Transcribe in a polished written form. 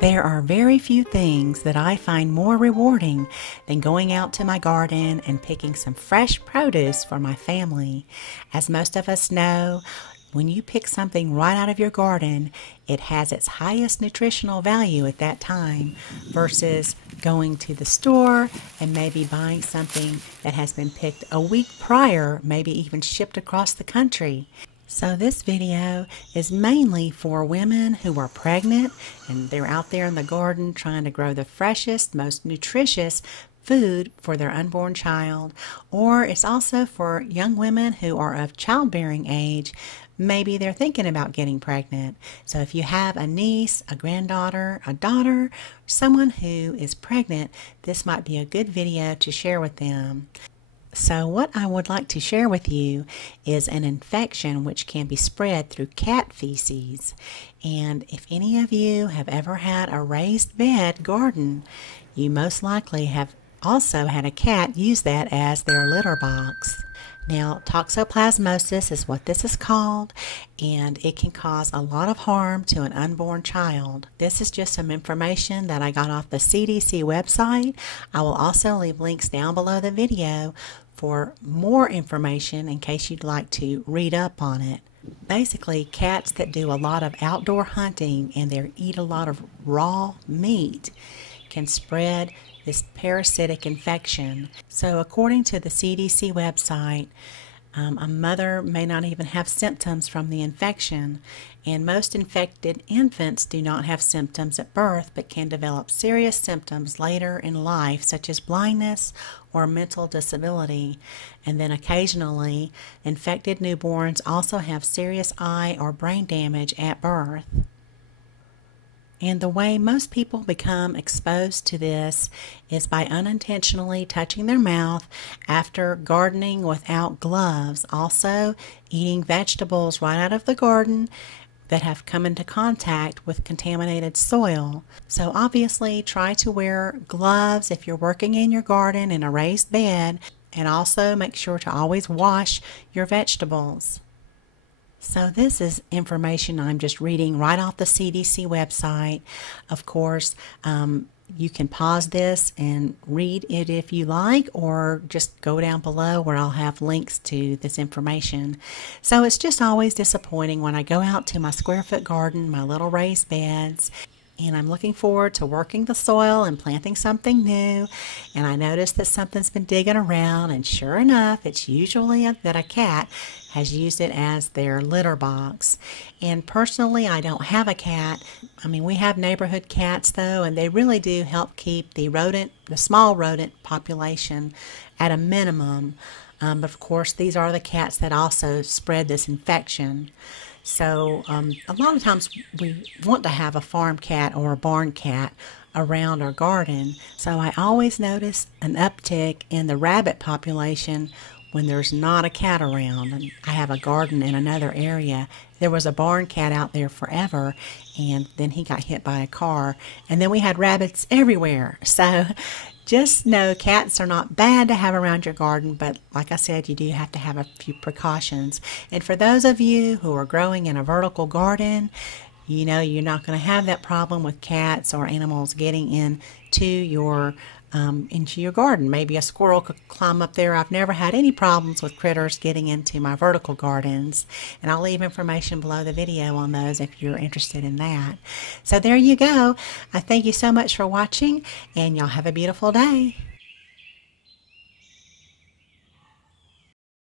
There are very few things that I find more rewarding than going out to my garden and picking some fresh produce for my family. As most of us know, when you pick something right out of your garden, it has its highest nutritional value at that time versus going to the store and maybe buying something that has been picked a week prior, maybe even shipped across the country. So this video is mainly for women who are pregnant and they're out there in the garden trying to grow the freshest, most nutritious food for their unborn child, or it's also for young women who are of childbearing age. Maybe they're thinking about getting pregnant. So if you have a niece, a granddaughter, a daughter, someone who is pregnant, this might be a good video to share with them. So what I would like to share with you is an infection which can be spread through cat feces. And if any of you have ever had a raised bed garden, you most likely have also had a cat use that as their litter box. Now, toxoplasmosis is what this is called, and it can cause a lot of harm to an unborn child. This is just some information that I got off the CDC website. I will also leave links down below the video for more information in case you'd like to read up on it. Basically, cats that do a lot of outdoor hunting and they eat a lot of raw meat can spread this parasitic infection. So according to the CDC website, a mother may not even have symptoms from the infection, and most infected infants do not have symptoms at birth but can develop serious symptoms later in life, such as blindness or mental disability. And then occasionally, infected newborns also have serious eye or brain damage at birth. And the way most people become exposed to this is by unintentionally touching their mouth after gardening without gloves. Also, eating vegetables right out of the garden that have come into contact with contaminated soil. So obviously, try to wear gloves if you're working in your garden in a raised bed, and also make sure to always wash your vegetables. So this is information I'm just reading right off the CDC website. Of course, you can pause this and read it if you like, or just go down below where I'll have links to this information. So it's just always disappointing when I go out to my square foot garden, my little raised beds, and I'm looking forward to working the soil and planting something new, and I notice that something's been digging around, and sure enough, it's usually that a cat has used it as their litter box. And personally, I don't have a cat. I mean, we have neighborhood cats though, and they really do help keep the small rodent population at a minimum. But of course, these are the cats that also spread this infection. So a lot of times we want to have a farm cat or a barn cat around our garden. So I always notice an uptick in the rabbit population when there's not a cat around. And I have a garden in another area. There was a barn cat out there forever, and then he got hit by a car. And then we had rabbits everywhere. So just know cats are not bad to have around your garden, but like I said, you do have to have a few precautions. And for those of you who are growing in a vertical garden, you know you're not going to have that problem with cats or animals getting into your garden. Maybe a squirrel could climb up there. I've never had any problems with critters getting into my vertical gardens, and I'll leave information below the video on those if you're interested in that. So there you go. I thank you so much for watching, and y'all have a beautiful day.